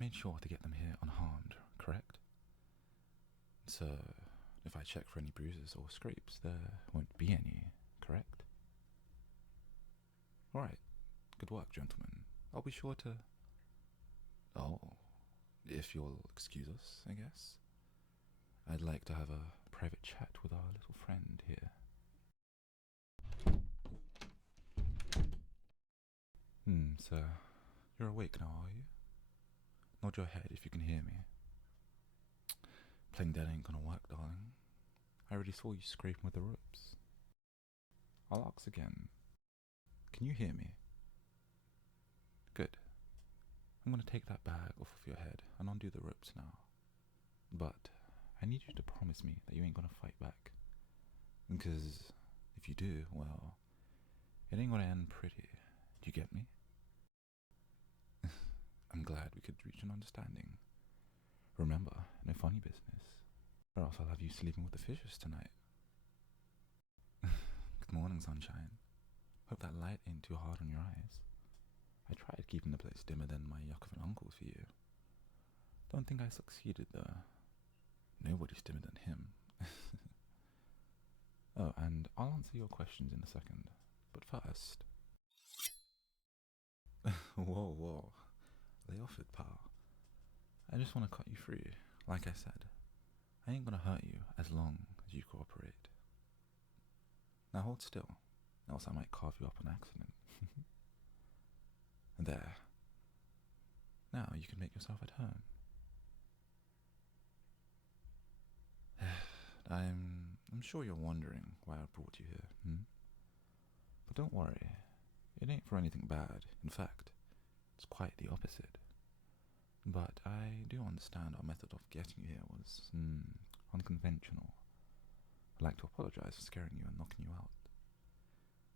you've made sure to get them here unharmed, correct? So, if I check for any bruises or scrapes, there won't be any, correct? Alright, good work, gentlemen. I'll be sure to... Oh, if you'll excuse us, I guess. I'd like to have a private chat with our little friend here. Sir, you're awake now, are you? Nod your head if you can hear me. Playing dead ain't gonna work, darling. I already saw you scraping with the ropes. I'll ask again. Can you hear me? Good. I'm gonna take that bag off of your head and undo the ropes now. But I need you to promise me that you ain't gonna fight back. Because if you do, well, it ain't gonna end pretty. Do you get me? I'm glad we could reach an understanding. Remember, no funny business, or else I'll have you sleeping with the fishes tonight. Good morning, sunshine. Hope that light ain't too hard on your eyes. I tried keeping the place dimmer than my yuck of an uncle for you. Don't think I succeeded, though. Nobody's dimmer than him. Oh, and I'll answer your questions in a second. But first... Whoa. Lay off it, pal. I just want to cut you free. Like I said, I ain't gonna hurt you as long as you cooperate. Now hold still, else I might carve you up on accident. There. Now you can make yourself at home. I'm sure you're wondering why I brought you here, But don't worry, it ain't for anything bad. In fact, it's quite the opposite. But I do understand our method of getting you here was, unconventional. I'd like to apologize for scaring you and knocking you out.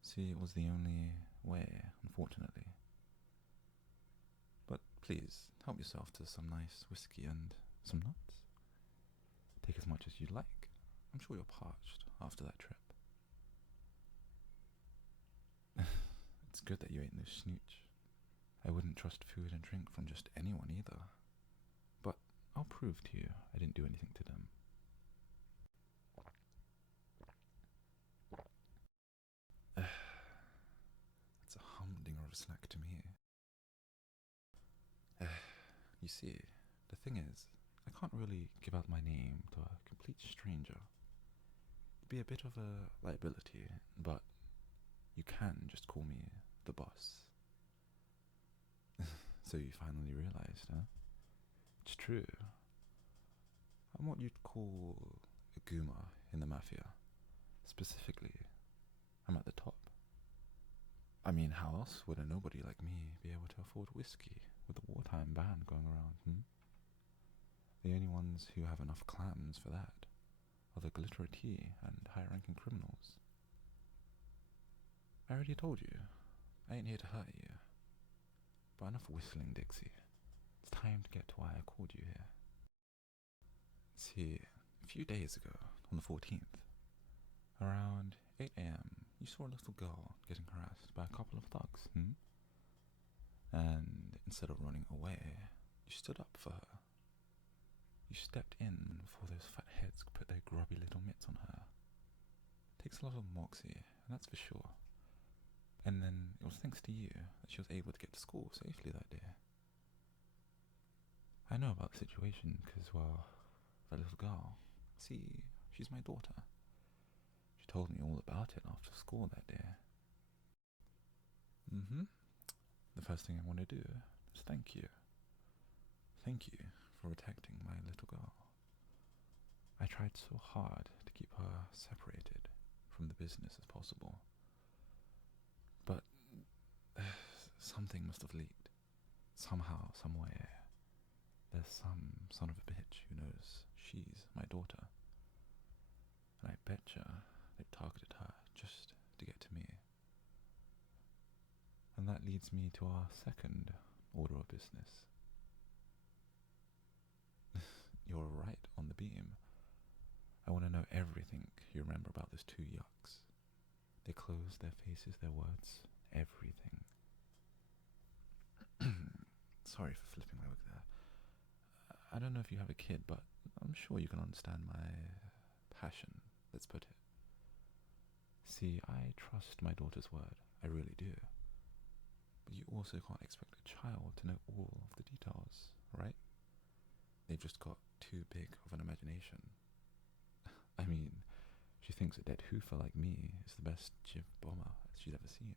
See, it was the only way, unfortunately. But please, help yourself to some nice whiskey and some nuts. Take as much as you'd like. I'm sure you're parched after that trip. It's good that you ain't no snooch. I wouldn't trust food and drink from just anyone either. But I'll prove to you I didn't do anything to them. That's a humdinger of a snack to me. You see, the thing is, I can't really give out my name to a complete stranger. It'd be a bit of a liability, but you can just call me the boss. So you finally realized, huh? It's true. I'm what you'd call a goomer in the Mafia. Specifically, I'm at the top. I mean, how else would a nobody like me be able to afford whiskey with a wartime ban going around, The only ones who have enough clams for that are the glitter tea and high-ranking criminals. I already told you, I ain't here to hurt you. But enough whistling, Dixie. It's time to get to why I called you here. See, a few days ago, on the 14th, around 8 a.m., you saw a little girl getting harassed by a couple of thugs, And instead of running away, you stood up for her. You stepped in before those fat heads could put their grubby little mitts on her. Takes a lot of moxie, and that's for sure. And then it was thanks to you that she was able to get to school safely that day. I know about the situation because, well, that little girl, see, she's my daughter. She told me all about it after school that day. The first thing I want to do is thank you. Thank you for protecting my little girl. I tried so hard to keep her separated from the business as possible. But something must have leaked. Somehow, somewhere. There's some son of a bitch who knows she's my daughter. And I betcha they targeted her just to get to me. And that leads me to our second order of business. You're right on the beam. I want to know everything you remember about those two yucks. Their clothes, their faces, their words, everything. Sorry for flipping my wig there. I don't know if you have a kid, but I'm sure you can understand my passion, let's put it. See, I trust my daughter's word, I really do. But you also can't expect a child to know all of the details, right? They've just got too big of an imagination. I mean, she thinks a dead hoofer like me is the best jiv bomber she's ever seen.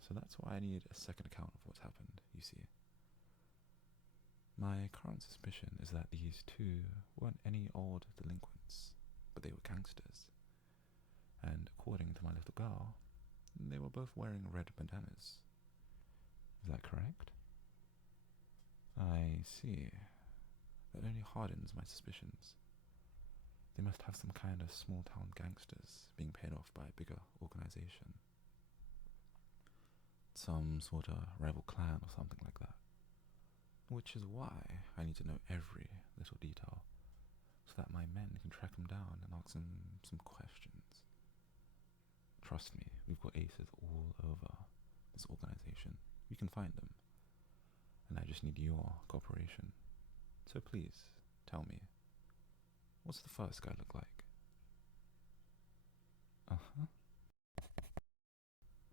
So that's why I need a second account of what's happened, you see. My current suspicion is that these two weren't any old delinquents, but they were gangsters. And according to my little girl, they were both wearing red bandanas. Is that correct? I see. That only hardens my suspicions. They must have some kind of small-town gangsters being paid off by a bigger organization. Some sort of rival clan or something like that. Which is why I need to know every little detail, so that my men can track them down and ask them some questions. Trust me, we've got aces all over this organization. We can find them. And I just need your cooperation. So please, tell me, what's the first guy look like? Uh-huh.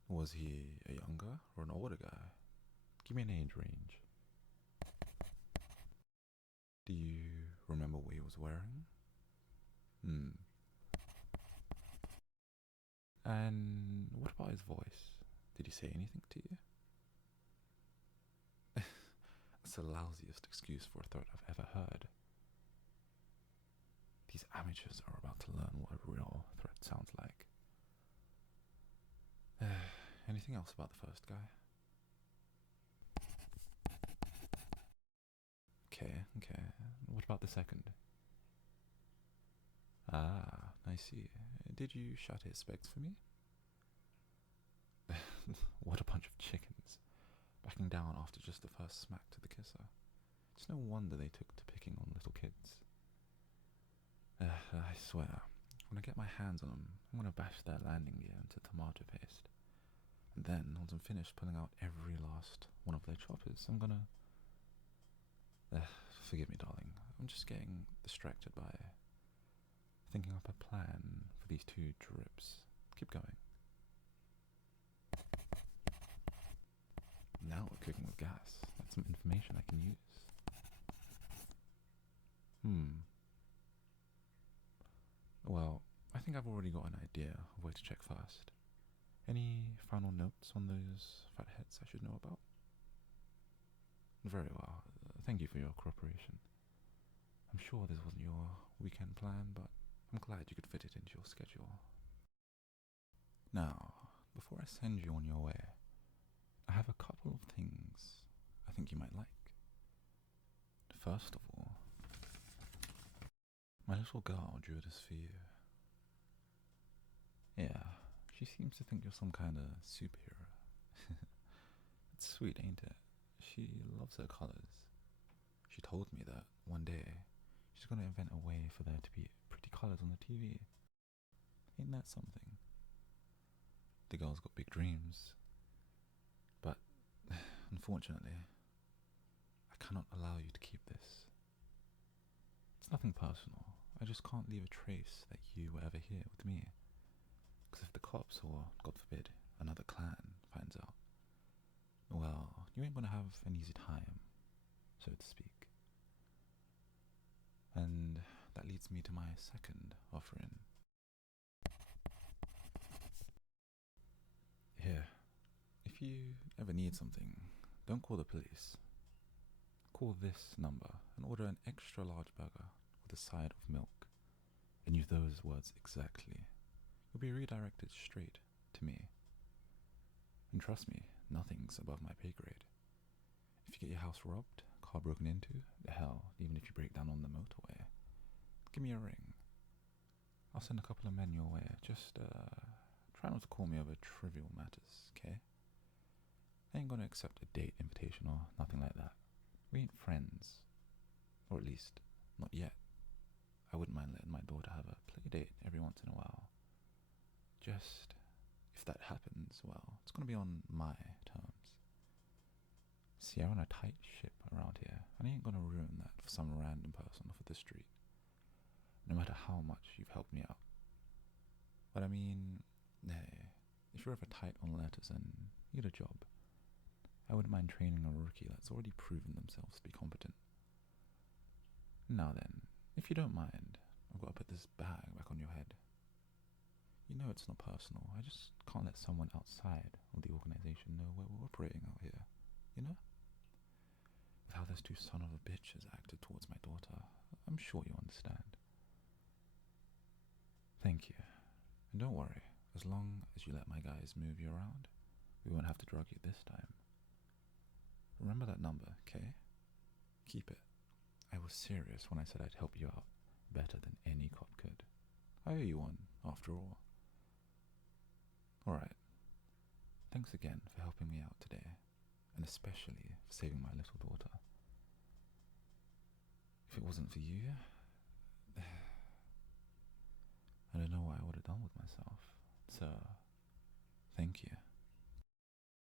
Was he a younger or an older guy? Give me an age range. Do you remember what he was wearing? And what about his voice? Did he say anything to you? That's the lousiest excuse for a threat I've ever heard. These amateurs are about to learn what a real threat sounds like. Anything else about the first guy? Okay. What about the second? Ah, I see. Did you shut his specs for me? What a bunch of chickens. Backing down after just the first smack to the kisser. It's no wonder they took to picking on little kids. I swear, when I get my hands on them, I'm gonna bash their landing gear into tomato paste. And then, once I'm finished pulling out every last one of their choppers, I'm gonna... forgive me, darling. I'm just getting distracted by thinking up a plan for these two drips. Keep going. Now we're cooking with gas. That's some information I can use. Well, I think I've already got an idea of where to check first. Any final notes on those fatheads I should know about? Very well. Thank you for your cooperation. I'm sure this wasn't your weekend plan, but I'm glad you could fit it into your schedule. Now, before I send you on your way, I have a couple of things I think you might like. First of all, my little girl drew this for you. Yeah, she seems to think you're some kind of superhero. It's sweet, ain't it? She loves her colours. She told me that one day she's going to invent a way for there to be pretty colours on the TV. Ain't that something? The girl's got big dreams. But, unfortunately, I cannot allow you to keep this. It's nothing personal. I just can't leave a trace that you were ever here with me. Because if the cops, or, God forbid, another clan finds out, well, you ain't gonna have an easy time, so to speak. And that leads me to my second offering. Here, if you ever need something, don't call the police. Call this number and order an extra large burger with a side of milk, and use those words exactly. You'll be redirected straight to me. And trust me, nothing's above my pay grade. If you get your house robbed, car broken into, the hell, even if you break down on the motorway, give me a ring. I'll send a couple of men your way. Just try not to call me over trivial matters, okay? I ain't gonna accept a date invitation or nothing like that. We ain't friends. Or at least, not yet. I wouldn't mind letting my daughter have a play date every once in a while. Just, if that happens, well, it's gonna be on my terms. See, I run a tight ship around here, and I ain't gonna ruin that for some random person off of the street, no matter how much you've helped me out. But I mean, hey, if you're ever tight on letters and need a job, I wouldn't mind training a rookie that's already proven themselves to be competent. Now then, if you don't mind, I've got to put this bag back on your head. You know it's not personal, I just can't let someone outside of the organisation know where we're operating out here, you know? With how those two son of a bitches acted towards my daughter, I'm sure you understand. Thank you. And don't worry, as long as you let my guys move you around, we won't have to drug you this time. Remember that number, okay? Keep it. I was serious when I said I'd help you out better than any cop could. I owe you one, after all. Alright. Thanks again for helping me out today, and especially for saving my little daughter. If it wasn't for you, I don't know what I would have done with myself. So